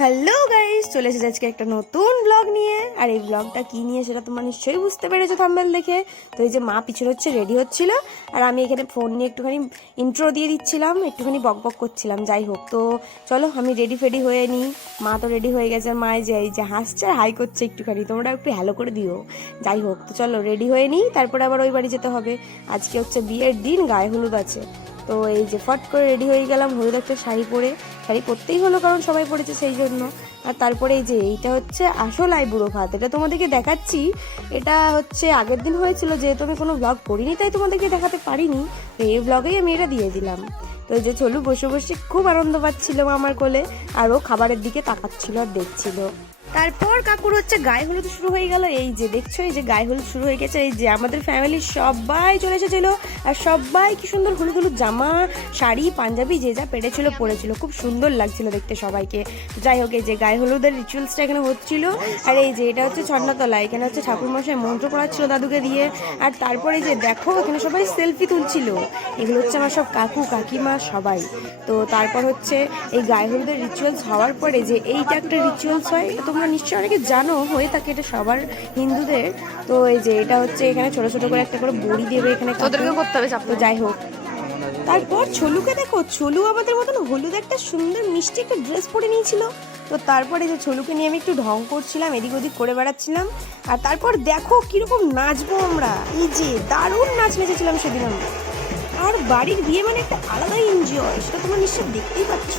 Hello guys, চলে এসেছে আজকে একটা নতুন ব্লগ নিয়ে। আর এই ব্লগটা কি নিয়ে সেটা তোমরা নিশ্চয়ই বুঝতে পেরেছো থাম্বনেল দেখে। তো এই যে মা পিছনে হচ্ছে রেডি হচ্ছিল, আর আমি এখানে ফোন নিয়ে একটুখানি ইন্ট্রো দিয়ে দিচ্ছিলাম, একটুখানি বক বক করছিলাম। যাই হোক, তো চলো আমি রেডি ফেডি হয়ে নিই। মা তো রেডি হয়ে গেছে, আর মায়ে যে হাসছে আর হাই করছে একটুখানি, তোমরা একটু হ্যালো করে দিও। যাই হোক, তো চলো রেডি হয়ে নিই, তারপরে আবার ওই বাড়ি যেতে হবে। আজকে হচ্ছে বিয়ের দিন, গায়ে হলুদ আছে। তো এই যে ফট করে রেডি হয়ে গেলাম, হলুদ একটা শাড়ি পরে। শাড়ি পরতেই হলো, কারণ সবাই পরেছে সেই জন্য। আর তারপরে এই যে এইটা হচ্ছে আসল আইবুড়ো ভাত, এটা তোমাদেরকে দেখাচ্ছি। এটা হচ্ছে আগের দিন হয়েছিল, যেহেতু আমি কোনো ব্লগ করিনি তাই তোমাদেরকে দেখাতে পারিনি। তো এই ব্লগেই আমি এটা দিয়ে দিলাম। তো এই যে চলু বসে বসে খুব আনন্দ পাচ্ছিল আমার কোলে, আর ও খাবারের দিকে তাকাচ্ছিল আর দেখছিল। তারপর কাকুর হচ্ছে গায়ে হলুদ শুরু হয়ে গেল। এই যে দেখছো, এই যে গায়ে হলুদ শুরু হয়ে গেছে। এই যে আমাদের ফ্যামিলির সবাই চলে এসেছিল, আর সবাই কি সুন্দর হলুদ হলুদ জামা, শাড়ি, পাঞ্জাবি যে যা পেরেছিল পরেছিল, খুব সুন্দর লাগছিল দেখতে সবাইকে। যাই হোক, এই যে গায়ে হলুদের রিচুয়ালসটা এখানে হচ্ছিল। আর এই যে এটা হচ্ছে ছন্নতলা, এখানে হচ্ছে ঠাকুরমশাই মন্ত্র পড়াচ্ছিল দাদুকে দিয়ে। আর তারপরে যে দেখো, এখানে সবাই সেলফি তুলছিল। এগুলো হচ্ছে আমার সব কাকু কাকিমা সবাই। তো তারপর হচ্ছে এই গায়ে হলুদের রিচুয়ালস হওয়ার পরে যে এইটা একটা রিচুয়ালস হয়, তোমরা নিশ্চয়ই অনেকে জানো, হয়ে থাকে এটা সবার হিন্দুদের। তো এই যে এটা হচ্ছে এখানে ছোট ছোট করে একটা করে বড়ি দেবে, এখানে তোদেরকে করতে হবে। তো যাই হোক, তারপর ছলুকে দেখো, ছলু আমাদের মতন হলুদ একটা সুন্দর মিষ্টি একটা ড্রেস পরে নিয়েছিল। তো তারপরে যে ছলুকে নিয়ে আমি একটু ঢং করছিলাম, এদিক ওদিক করে বেড়াচ্ছিলাম। আর তারপর দেখো কিরকম নাচবো আমরা, এই যে দারুণ নাচ নেচেছিলাম সেদিন আমরা। আর বাড়ির বিয়ে মানে একটা আলাদাই এনজয়, সেটা তোমরা নিশ্চয়ই দেখতেই পাচ্ছ।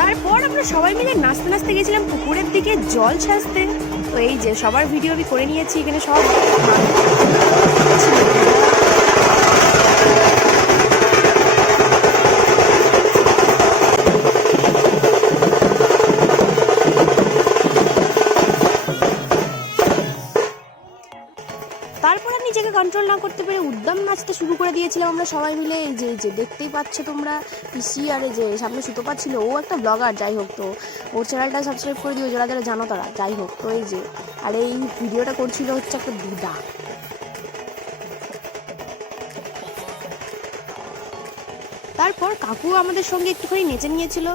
তারপর আমরা সবাই মিলে নাচতে নাচতে গেছিলাম পুকুরের দিকে জল ছাড়তে। তো এই যে সবার ভিডিও আমি করে নিয়েছি, এখানে সব তারপর আমি নিজেকে কন্ট্রোল না করতে পেরে উদ্দাম নাচতে শুরু করে দিয়েছিলাম আমরা সবাই মিলে। এই যে দেখতেই পাচ্ছ তোমরা পিসি, আর এই যে সামনে সুতপা ছিল, ও একটা ব্লগার। যাই হোক, তো ওর চ্যানেলটা সাবস্ক্রাইব করে দিও যারা যারা জানো তারা। যাই হোক, তো এই যে আর এই ভিডিওটা করছিল হচ্ছে একটা দিদা। তারপর কাকু আমাদের সঙ্গে একটুখানি নেচে নিয়েছিল।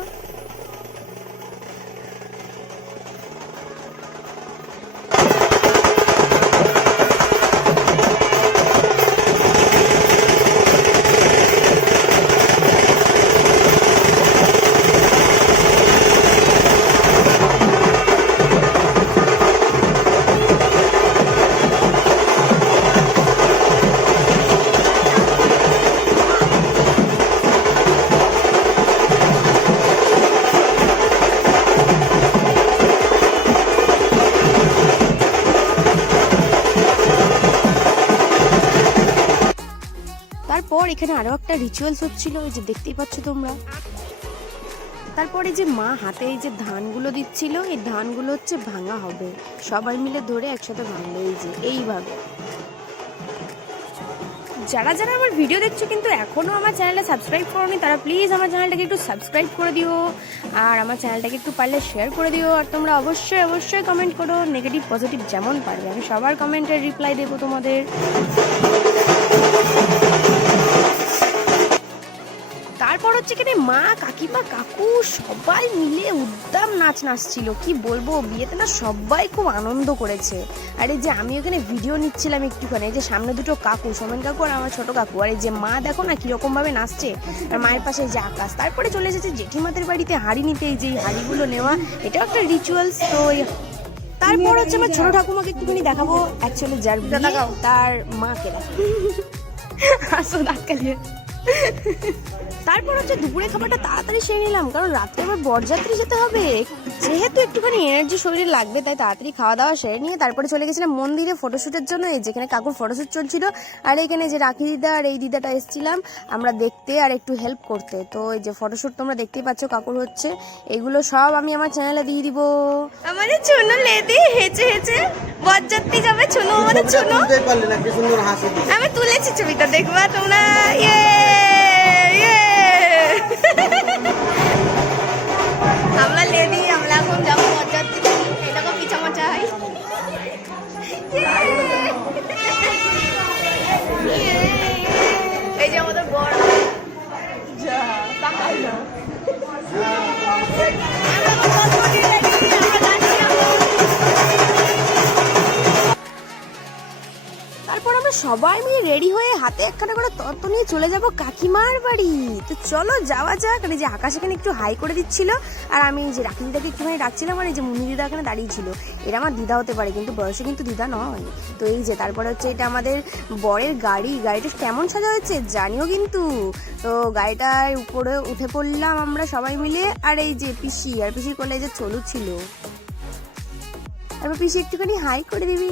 তারপর এখানে আরো একটা রিচুয়ালস হচ্ছিল, এই যে দেখতেই পাচ্ছ তোমরা। তারপরে যে মা হাতে এই যে ধানগুলো দিচ্ছিল, এই ধানগুলো হচ্ছে ভাঙা হবে, সবাই মিলে ধরে একসাথে ভাঙবে। এই যে এইভাবে। যারা যারা আমার ভিডিও দেখছো কিন্তু এখনও আমার চ্যানেলটা সাবস্ক্রাইব করোনি, তারা প্লিজ আমার চ্যানেলটাকে একটু সাবস্ক্রাইব করে দিও, আর আমার চ্যানেলটাকে একটু পারলে শেয়ার করে দিও। আর তোমরা অবশ্যই অবশ্যই কমেন্ট করো, নেগেটিভ পজিটিভ যেমন পারবে, আমি সবার কমেন্টের রিপ্লাই দেবো তোমাদের। তারপর হচ্ছে কি, মা কাকিমা কাকু সবাই মিলে উদ্দাম নাচ নাচছিল, কি বলবো, বিয়েতে না সবাই খুব আনন্দ করেছে। আর এই যে আমি ওখানে ভিডিও নিচ্ছিলাম একটুখানি, এই যে সামনে দুটো কাকু, সোমেন কাকু আর আমার ছোট কাকু, আর এই যে মা দেখো না কিরকম ভাবে নাচছে, আর মায়ের পাশে এই যে আকাশ। তারপরে চলে এসেছে জেঠিমাদের বাড়িতে হাঁড়ি নিতে, এই যে হাঁড়িগুলো নেওয়া, এটাও একটা রিচুয়ালস। তো তারপর হচ্ছে আমার ছোট ঠাকুমাকে একটুখানি দেখাবো, অ্যাকচুয়ালি যার বিয়ে তার মাকে দেখাবো। আসো ডাক্তার। তারপর হচ্ছে দুপুরে খাবারটা তাড়াতাড়ি সেরে নিলাম, কারণ রাত্রে আবার বরযাত্রী যেতে হবে, যেহেতু একটুখানি এনার্জি শরীরে লাগবে, তাই তাড়াতাড়ি খাওয়া দাওয়া সেরে নিয়ে তারপরে চলে গেছিলাম মন্দিরে ফটোশ্যুটের জন্য। এই যেখানে কাকুর ফটোশ্যুট চলছিল, আর এখানে যে রাখি দিদা আর এই দিদাটা এসেছিলাম আমরা দেখতে আর একটু হেল্প করতে। তো এই যে ফটোশ্যুট তোমরা দেখতেই পাচ্ছ কাকুর হচ্ছে, এগুলো সব আমি আমার চ্যানেলে দিয়ে দিব। আমাদের ছোনো লেদি হেঁচে হেঁচে বরযাত্রী যাবে, ছোনো আমাদের ছোনো, আমি তুলেছি ছবিটা, দেখবা তোমরা। আমরা লেডি, আমরা এখন যাবো বরযাত্রী, এরকম পিছামা চাই। সবাই মিলে রেডি হয়ে হাতে একখানা করে তত্ত্ব নিয়ে চলে যাব কাকিমার বাড়ি। তো চলো যাওয়া যাক। আর এই যে আকাশ এখানে একটু হাই করে দিচ্ছিল, আর আমি এই যে রাখি দিদাকে একটুখানি ডাকছিলাম, আর এই যে মুনি দিদা এখানে দাঁড়িয়ে ছিল। এরা আমার দিদা হতে পারে, কিন্তু বয়সে কিন্তু দিদা নয়। তো এই যে তারপরে হচ্ছে এটা আমাদের বরের গাড়ি। গাড়িটা কেমন সাজা হয়েছে জানিও কিন্তু। তো গাড়িটার উপরে উঠে পড়লাম আমরা সবাই মিলে। আর এই যে পিসি, আর পিসির কোলে এই যে চলু ছিল। তারপর পিসি একটুখানি হাই করে দিবি।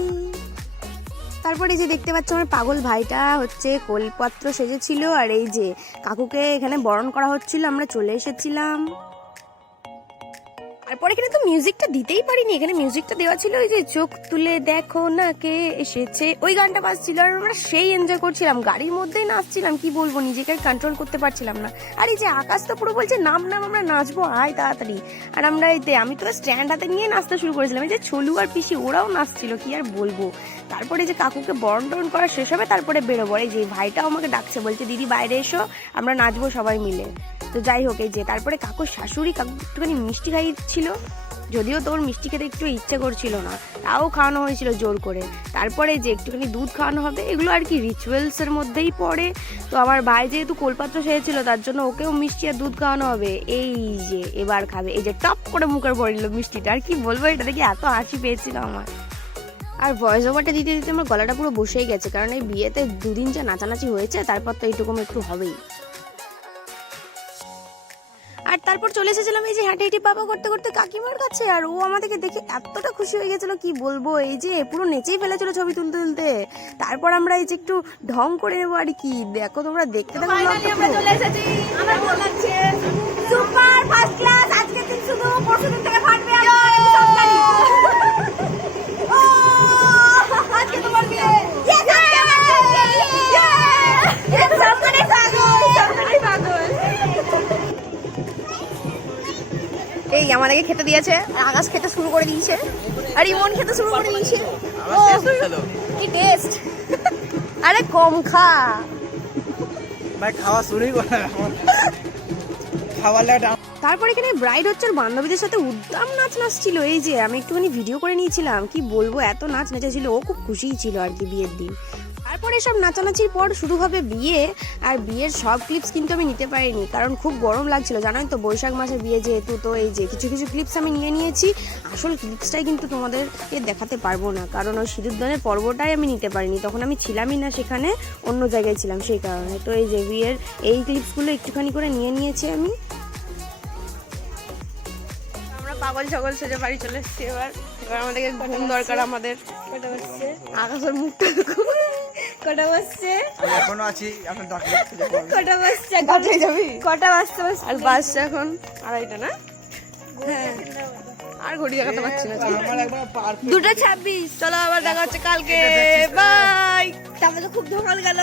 তারপরে এই যে দেখতে পাচ্ছ আমার পাগল ভাইটা হচ্ছে কোলপত্র সেজেছিল, আর এই যে কাকুকে এখানে বরণ করা হচ্ছিল, আমরা চলে এসেছিলাম। তারপরে এখানে তো মিউজিকটা দিতেই পারিনি, এখানে মিউজিকটা দেওয়া ছিল ওই যে চোখ তুলে দেখো না কে এসেছে, ওই গানটা বাজছিল, আর আমরা সেই এনজয় করছিলাম, গাড়ির মধ্যেই নাচছিলাম। কি বলবো, নিজেকে কন্ট্রোল করতে পারছিলাম না। আর এই যে আকাশ তো পুরো বলছে নাম নাম, আমরা নাচবো, আয় তাড়াতাড়ি। আর আমরা আমি তো স্ট্যান্ড হাতে নিয়ে নাচতে শুরু করেছিলাম। এই যে ছলু আর পিসি ওরাও নাচছিল, কি আর বলবো। তারপরে যে কাকুকে বরণ টরণ করা শেষ হবে, তারপরে বেরোবো। এই যে ভাইটাও আমাকে ডাকছে, বলছে দিদি বাইরে এসো, আমরা নাচবো সবাই মিলে। তো যাই হোক, এই যে তারপরে কাকুর শাশুড়ি কাকু একটুখানি মিষ্টি খাইয়েছিল, যদিও তোর মিষ্টি খেতে একটু ইচ্ছে করছিল না, তাও খাওয়ানো হয়েছিল জোর করে। তারপরে যে একটুখানি দুধ খাওয়ানো হবে, এগুলো আর কি রিচুয়ালসের মধ্যেই পড়ে। তো আমার ভাই যেহেতু কোলপাত্র সেরেছিল, তার জন্য ওকেও মিষ্টি আর দুধ খাওয়ানো হবে। এই যে এবার খাবে, এই যে টপ করে মুখের পড়ল মিষ্টিটা। আর কি বলবো, এটা দেখে এত হাসি পেয়েছিল আমার। আর ভয়েস ওভারটা দিতে দিতে আমার গলাটা পুরো বসেই গেছে, কারণ এই বিয়েতে দুদিন যা নাচানাচি হয়েছে, তারপর তো এইটুকু একটু হবেই। আর তারপর চলে এসেছিলাম এই যে হাঁটি হাঁটি পাপা করতে করতে কাকিমার কাছে। আর ও আমাদেরকে দেখে এতটা খুশি হয়ে গেছিল, কি বলবো, এই যে পুরো নেচেই ফেলেছিল ছবি তুলতে তুলতে। তারপর আমরা এই যে একটু ঢং করে নেবো আর কি। দেখো তোমরা দেখতে থাকো। আমরা চলে এসেছি, আমার ভালো লাগছে, সুপার ফার্স্ট ক্লাস। আজকে দিন শুধু পরশুদিন থেকে ফাটবে আজকে তোমার বিয়ে। এই আমাদেরকে খেতে দিয়েছে, আর আকাশ খেতে শুরু করে দিয়েছে, আর ইমন খেতে শুরু করে দিয়েছে। কি টেস্ট! আরে কম খা ভাই, খাওয়া শুরুই করে খাওয়ালে। তারপর এখানে ব্রাইড হচ্ছে বান্ধবীদের সাথে উদ্দাম নাচ নাচছিল। এই যে আমি একটুখানি ভিডিও করে নিয়েছিলাম, কি বলবো, এত নাচ নেচেছিল। ও খুব খুশিই ছিল আর কি বিয়ের দিন। তারপরে সব নাচানাচির পর শুরু হবে বিয়ে। আর বিয়ের সব ক্লিপস কিন্তু আমি নিতে পারিনি, কারণ খুব গরম লাগছিল, জানোই তো বৈশাখ মাসে বিয়ে যেহেতু। তো এই যে কিছু কিছু ক্লিপস আমি নিয়ে নিয়েছি, আসল ক্লিপসটাই কিন্তু তোমাদেরকে দেখাতে পারবো না, কারণ ওই সিঁদুরদানের পর্বটাই আমি নিতে পারিনি, তখন আমি ছিলামই না সেখানে, অন্য জায়গায় ছিলাম সেই কারণে। তো এই যে বিয়ের এই ক্লিপসগুলো একটুখানি করে নিয়ে নিয়েছি আমি। আমরা পাগল ছাগল সেজে বাড়ি চলে এসেছি। এবার আমাদেরকে ঘুম দরকার আমাদের। আকাশের মুখটা কটা বাজছে? এখনো আছি, এখন কটা বাজছে? কটা বাজতে আর বাজছে এখন 2:30 না? হ্যাঁ, আর ঘড়ি দেখাতে পারছি না। 2:26। চলো আবার দেখা হচ্ছে কালকে, বাই। তাহলে খুব ধমাল গেল।